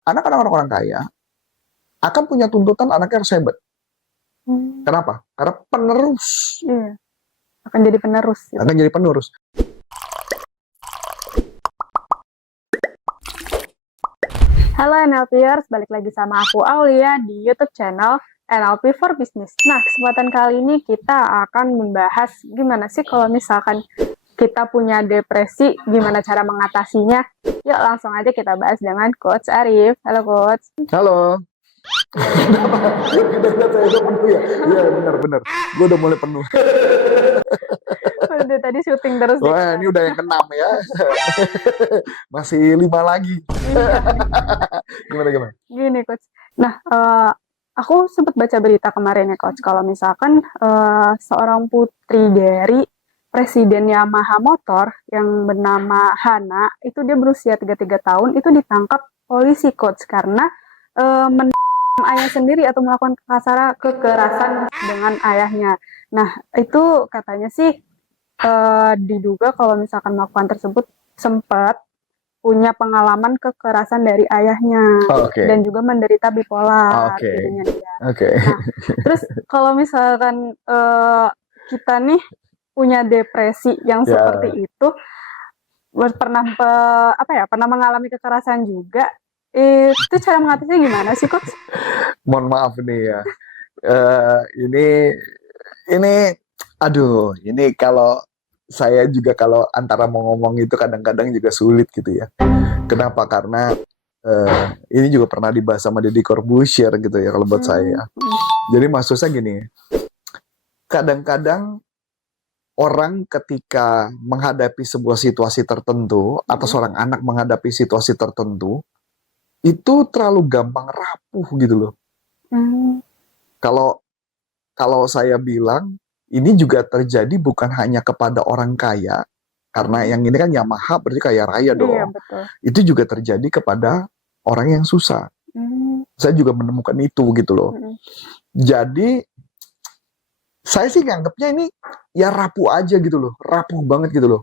Anak-anak orang-orang kaya akan punya tuntutan anaknya harus hebat. Kenapa? Karena penerus. Iya, akan jadi penerus gitu. Akan jadi penerus. Halo NLPers, balik lagi sama aku Aulia di YouTube channel NLP for Business. Nah, kesempatan kali ini kita akan membahas gimana sih kalau misalkan kita punya depresi, gimana cara mengatasinya. Yuk langsung aja kita bahas dengan Coach Arif. Halo Coach. Halo. Udah penuh ya? Iya benar. Gue udah mulai penuh. Udah tadi syuting terus. Wah, ini udah yang ke-6 ya. Masih 5 lagi. Gimana? Gini Coach. Nah, aku sempat baca berita kemarin ya Coach, kalau misalkan seorang putri dari Presiden Yamaha Motor yang bernama Hana, itu dia berusia 33 tahun, itu ditangkap polisi Coach karena ayah sendiri atau melakukan kekerasan dengan ayahnya. Nah, itu katanya sih diduga kalau misalkan melakukan tersebut sempat punya pengalaman kekerasan dari ayahnya. Dan juga menderita bipolar jadinya dia. Nah, terus kalau misalkan kita nih punya depresi yang seperti itu, pernah mengalami kekerasan juga, itu cara mengatasinya gimana sih Coach? Mohon maaf nih ya. Ini kalau saya juga kalau antara mau ngomong itu kadang-kadang juga sulit gitu ya. Kenapa? Karena ini juga pernah dibahas sama Deddy Corbuzier gitu ya kalau buat saya. Jadi maksudnya gini, kadang-kadang orang ketika menghadapi sebuah situasi tertentu atau seorang anak menghadapi situasi tertentu itu terlalu gampang rapuh gitu loh. Kalau saya bilang ini juga terjadi bukan hanya kepada orang kaya, karena yang ini kan Yamaha berarti kaya raya dong. Iya, betul. Itu juga terjadi kepada orang yang susah. Saya juga menemukan itu gitu loh. Jadi saya sih nganggapnya ini ya rapuh aja gitu loh, rapuh banget gitu loh.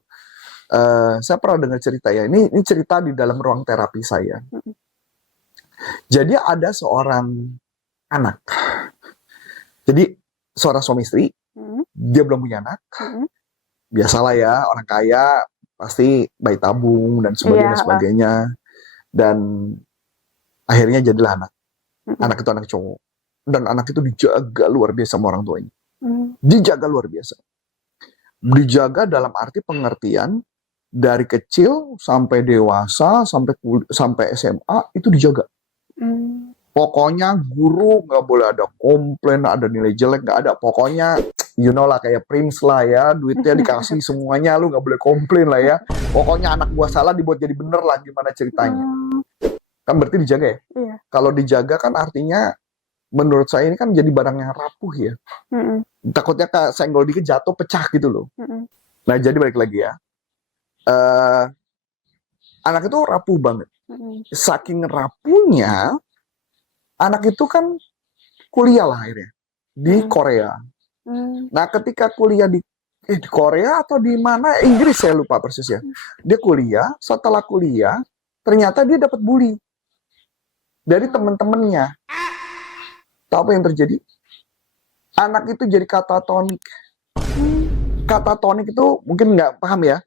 Saya pernah dengar cerita ya, ini cerita di dalam ruang terapi saya. Jadi ada seorang anak. Jadi seorang suami istri, dia belum punya anak. Biasalah ya, orang kaya pasti bayi tabung dan sebagainya. Dan akhirnya jadilah anak. Anak itu anak cowok. Dan anak itu dijaga luar biasa sama orang tuanya. Dijaga luar biasa. Dijaga dalam arti pengertian dari kecil sampai dewasa, sampai SMA itu dijaga. Pokoknya guru nggak boleh ada komplain, ada nilai jelek, nggak ada. Pokoknya you know lah, kayak Prince lah ya, duitnya dikasih semuanya, lu nggak boleh komplain lah ya. Pokoknya anak gua salah dibuat jadi bener lah, gimana ceritanya. Kan berarti dijaga ya? Iya. Kalau dijaga kan artinya menurut saya ini kan jadi barang yang rapuh ya. Takutnya senggol dikit jatuh pecah gitu loh. Nah jadi balik lagi ya, anak itu rapuh banget. Saking rapuhnya, anak itu kan kuliah lah akhirnya di Korea. Nah ketika kuliah di Korea atau di mana, Inggris saya lupa persis ya. Dia kuliah, setelah kuliah ternyata dia dapat bully dari teman-temannya. Tahu apa yang terjadi? Anak itu jadi katatonik. Katatonik itu mungkin nggak paham ya.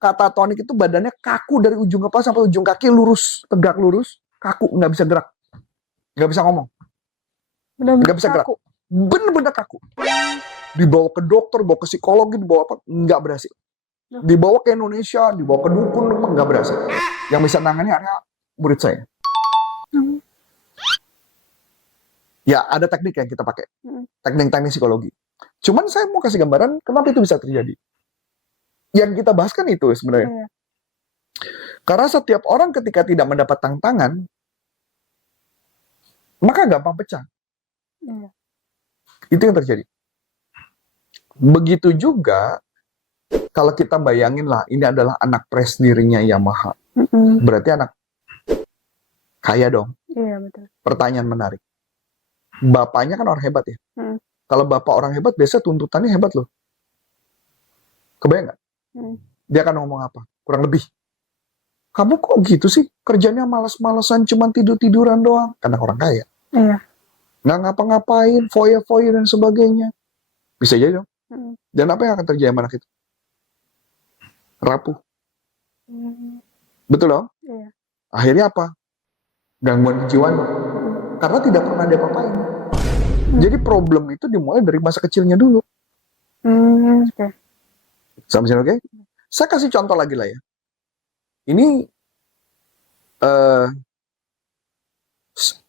Katatonik itu badannya kaku dari ujung kepala sampai ujung kaki lurus, tegak lurus, kaku, nggak bisa gerak, nggak bisa ngomong, nggak bisa gerak, bener-bener kaku. Dibawa ke dokter, dibawa ke psikologi, dibawa apa, nggak berhasil. Dibawa ke Indonesia, dibawa ke dukun, nggak berhasil. Yang bisa nangani adalah murid saya. Ya ada teknik yang kita pakai, teknik psikologi. Cuman saya mau kasih gambaran kenapa itu bisa terjadi. Yang kita bahas kan itu sebenarnya. Karena setiap orang ketika tidak mendapat tantangan, maka gampang pecah. Itu yang terjadi. Begitu juga kalau kita bayangin lah, ini adalah anak presidennya Yamaha. Berarti anak kaya dong. Iya, betul. Pertanyaan menarik. Bapaknya kan orang hebat ya. Kalau bapak orang hebat, biasa tuntutannya hebat loh. Kebayang nggak? Dia akan ngomong apa? Kurang lebih. kamu kok gitu sih? Kerjanya malas-malesan, cuma tidur-tiduran doang. Karena orang kaya. Iya. Nggak ngapa-ngapain, foya-foya dan sebagainya. Bisa jadi dong. Dan apa yang akan terjadi sama anak itu? Rapuh. Betul dong? Iya. Akhirnya apa? Gangguan kejiwaan. Karena tidak pernah dia apa-apain. Jadi problem itu dimulai dari masa kecilnya dulu. Oke. Sampai sini oke? Saya kasih contoh lagi lah ya. Ini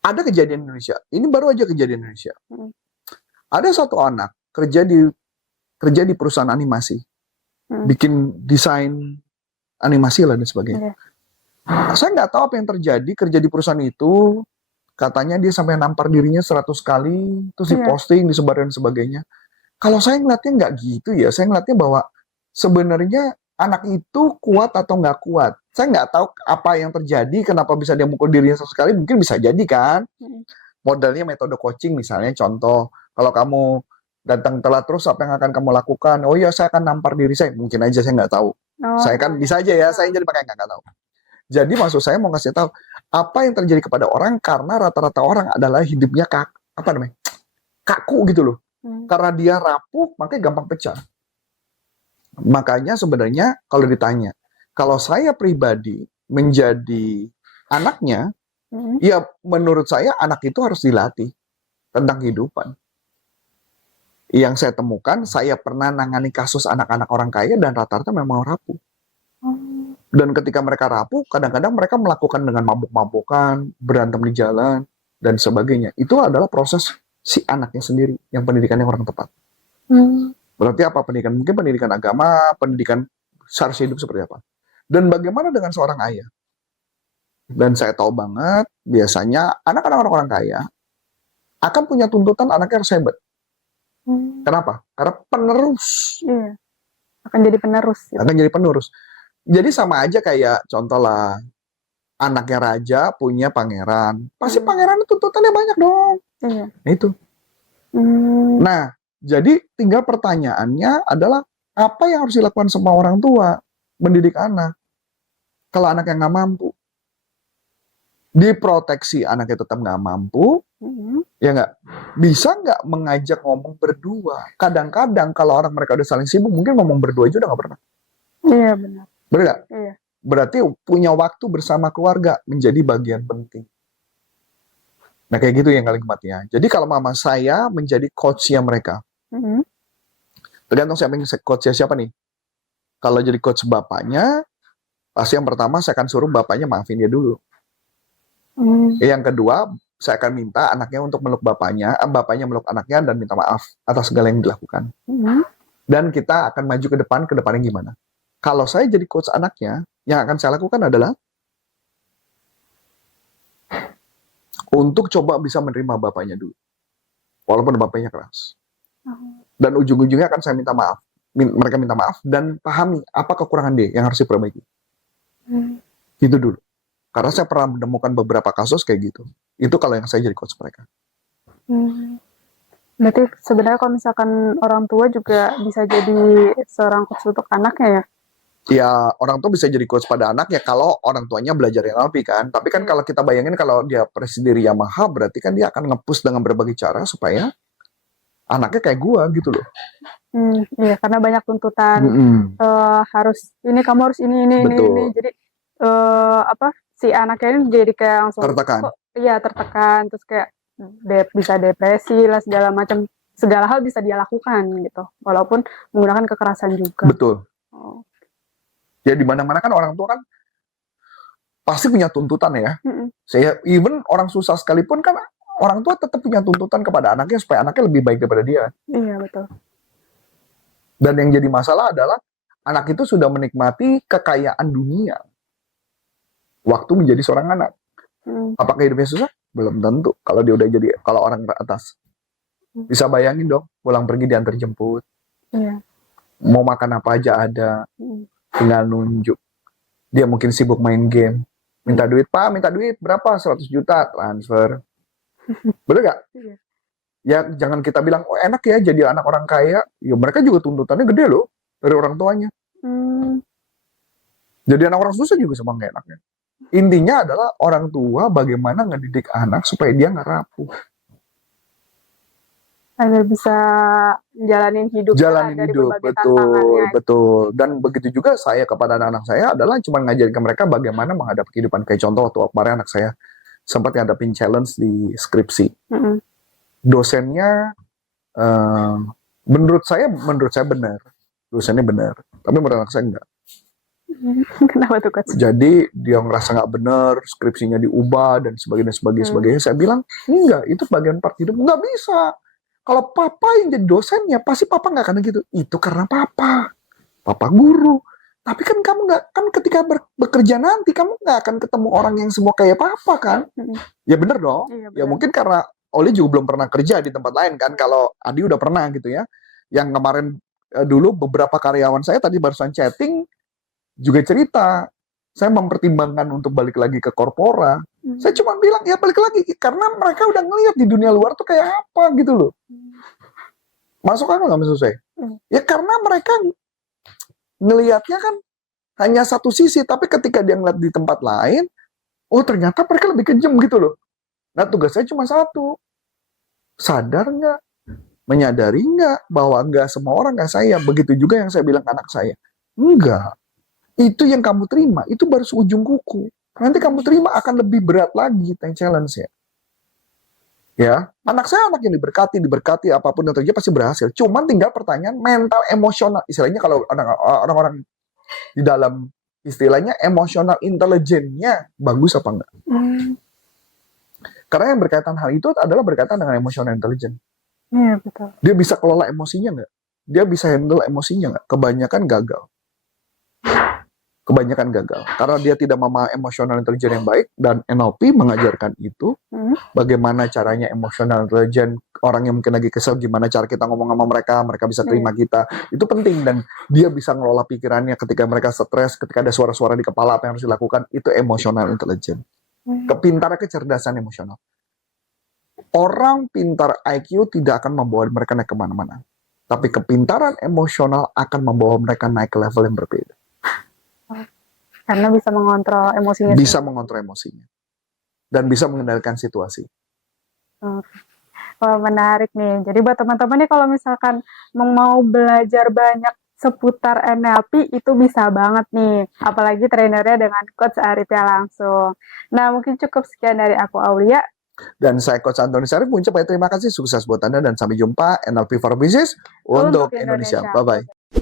ada kejadian Indonesia. Ini baru aja kejadian Indonesia. Ada satu anak kerja di perusahaan animasi, bikin desain animasi lah dan sebagainya. Saya nggak tahu apa yang terjadi kerja di perusahaan itu. Katanya dia sampai nampar dirinya 100 kali, terus diposting, disebar dan sebagainya. Kalau saya ngeliatnya nggak gitu ya. Saya ngeliatnya bahwa sebenarnya anak itu kuat atau nggak kuat. Saya nggak tahu apa yang terjadi, kenapa bisa dia mukul dirinya 100 kali. Mungkin bisa jadi kan. Modelnya metode coaching misalnya, contoh. Kalau kamu datang telat terus, apa yang akan kamu lakukan? Oh iya, saya akan nampar diri saya. Mungkin aja saya nggak tahu. Saya kan bisa aja ya, saya jadi pakai nggak tahu. Jadi maksud saya mau kasih tahu apa yang terjadi kepada orang karena rata-rata orang adalah hidupnya kaku gitu loh. Karena dia rapuh, makanya gampang pecah. Makanya sebenarnya kalau ditanya, kalau saya pribadi menjadi anaknya, ya menurut saya anak itu harus dilatih tentang kehidupan. Yang saya temukan, saya pernah nangani kasus anak-anak orang kaya dan rata-rata memang rapuh. Dan ketika mereka rapuh, kadang-kadang mereka melakukan dengan mabuk-mabukan, berantem di jalan, dan sebagainya. Itu adalah proses si anaknya sendiri, yang pendidikannya kurang tepat. Berarti apa pendidikan? Mungkin pendidikan agama, pendidikan seharusnya hidup seperti apa. Dan bagaimana dengan seorang ayah? Dan saya tahu banget, biasanya anak-anak orang kaya akan punya tuntutan anaknya harus hebat. Kenapa? Karena penerus. Iya. Akan jadi penerus. Gitu. Akan jadi penerus. Jadi sama aja kayak contoh lah, anaknya raja punya pangeran. Pasti pangeran tuntutannya banyak dong. Iya. Nah, itu. Nah, jadi tinggal pertanyaannya adalah apa yang harus dilakukan sama orang tua mendidik anak kalau anak yang nggak mampu. Diproteksi anaknya tetap nggak mampu, ya nggak? Bisa nggak mengajak ngomong berdua? Kadang-kadang kalau orang mereka udah saling sibuk, mungkin ngomong berdua aja udah nggak pernah. Iya, benar. Benar nggak? Iya. Berarti punya waktu bersama keluarga menjadi bagian penting. Nah kayak gitu yang kalian nikmatnya. Jadi kalau mama saya menjadi coachnya mereka, tergantung siapa yang coachnya siapa nih. Kalau jadi coach bapaknya, pasti yang pertama saya akan suruh bapaknya maafin dia dulu. Yang kedua, saya akan minta anaknya untuk meluk bapaknya meluk anaknya dan minta maaf atas segala yang dilakukan. Dan kita akan maju ke depannya gimana. Kalau saya jadi coach anaknya, yang akan saya lakukan adalah untuk coba bisa menerima bapaknya dulu. Walaupun bapaknya keras. Dan ujung-ujungnya akan saya minta maaf. Mereka minta maaf dan pahami apa kekurangan dia yang harus diperbaiki. Itu dulu. Karena saya pernah menemukan beberapa kasus kayak gitu. Itu kalau yang saya jadi coach mereka. Berarti sebenarnya kalau misalkan orang tua juga bisa jadi seorang coach untuk anaknya ya? Ya, orang tua bisa jadi coach pada anak ya kalau orang tuanya belajar NLP kan. Tapi kan kalau kita bayangin kalau dia presiden Yamaha, berarti kan dia akan nge-push dengan berbagai cara supaya anaknya kayak gua gitu loh. Iya, karena banyak tuntutan harus ini, kamu harus ini. Jadi si anaknya ini jadi kayak langsung tertekan. Tertekan, terus kayak bisa depresi lah, segala macam, segala hal bisa dia lakukan gitu, walaupun menggunakan kekerasan juga. Betul. Ya di mana-mana kan orang tua kan pasti punya tuntutan ya. Saya even orang susah sekalipun kan orang tua tetap punya tuntutan kepada anaknya supaya anaknya lebih baik daripada dia. Iya, betul. Dan yang jadi masalah adalah anak itu sudah menikmati kekayaan dunia waktu menjadi seorang anak. Apakah hidupnya susah? Belum tentu. Kalau dia udah jadi, kalau orang atas. Bisa bayangin dong, pulang pergi diantar jemput. Iya. Mau makan apa aja ada. Tinggal nunjuk. Dia mungkin sibuk main game. Minta duit, Pak, minta duit berapa? 100 juta transfer. Bener gak? Iya. Ya jangan kita bilang, oh enak ya jadi anak orang kaya. Ya mereka juga tuntutannya gede loh dari orang tuanya. Jadi anak orang susah juga sama nggak enaknya. Intinya adalah orang tua bagaimana ngedidik anak supaya dia nggak rapuh. Agar bisa jalanin hidup Jalanin dari hidup, berbagai tantangannya. betul. Dan begitu juga saya kepada anak-anak saya adalah cuma ngajarin ke mereka bagaimana menghadapi kehidupan. Kayak contoh waktu kemarin anak saya sempat ngadapin challenge di skripsi. Dosennya, menurut saya benar. Dosennya benar. Tapi menurut anak saya enggak. Kenapa tuh Coach? Jadi dia ngerasa nggak benar, skripsinya diubah dan sebagainya. Saya bilang, enggak, itu bagian part hidup. Nggak bisa. Kalau papa yang jadi dosennya, pasti papa nggak akan gitu. Itu karena papa guru. Tapi kan kamu nggak, kan ketika bekerja nanti, kamu nggak akan ketemu orang yang semua kayak papa kan? Ya bener dong. Iya, Ya mungkin karena Oli juga belum pernah kerja di tempat lain kan. Kalau Adi udah pernah gitu ya. Yang kemarin dulu beberapa karyawan saya tadi barusan chatting, juga cerita, saya mempertimbangkan untuk balik lagi ke korpora. Saya cuma bilang, ya balik lagi. Karena mereka udah ngeliat di dunia luar tuh kayak apa gitu loh. Masuk akal nggak maksud saya? Ya karena mereka ngelihatnya kan hanya satu sisi. Tapi ketika dia ngeliat di tempat lain, oh ternyata mereka lebih kejam gitu loh. Nah tugas saya cuma satu. Sadar nggak? Menyadari nggak bahwa nggak semua orang kayak saya. Begitu juga yang saya bilang ke anak saya. Enggak. Itu yang kamu terima, itu baru seujung kuku. Nanti kamu terima akan lebih berat lagi challenge ya. Ya, anak saya anak yang diberkati apapun yang terjadi pasti berhasil. Cuman tinggal pertanyaan mental emosional. Istilahnya kalau orang-orang di dalam istilahnya emosional intelijennya bagus apa enggak? Karena yang berkaitan hal itu adalah berkaitan dengan emosional intelijen. Iya betul. Dia bisa kelola emosinya nggak? Dia bisa handle emosinya nggak? Kebanyakan gagal. Karena dia tidak memahami emosional intelijen yang baik, dan NLP mengajarkan itu bagaimana caranya emosional intelijen. Orang yang mungkin lagi kesel, gimana cara kita ngomong sama mereka bisa terima kita, itu penting. Dan dia bisa ngelola pikirannya ketika mereka stres, ketika ada suara-suara di kepala apa yang harus dilakukan, itu emosional intelijen. Kepintaran, kecerdasan emosional. Orang pintar IQ tidak akan membawa mereka naik kemana-mana, tapi kepintaran emosional akan membawa mereka naik ke level yang berbeda. Karena bisa mengontrol emosinya. Bisa mengontrol emosinya. Dan bisa mengendalikan situasi. Wah, menarik nih. Jadi buat teman-teman nih kalau misalkan mau belajar banyak seputar NLP itu bisa banget nih. Apalagi trainernya dengan Coach Arifia langsung. Nah, mungkin cukup sekian dari aku, Aulia. Dan saya Coach Antoni Syarif mengucapkan terima kasih, sukses buat Anda, dan sampai jumpa NLP for Business untuk Indonesia. Bye-bye.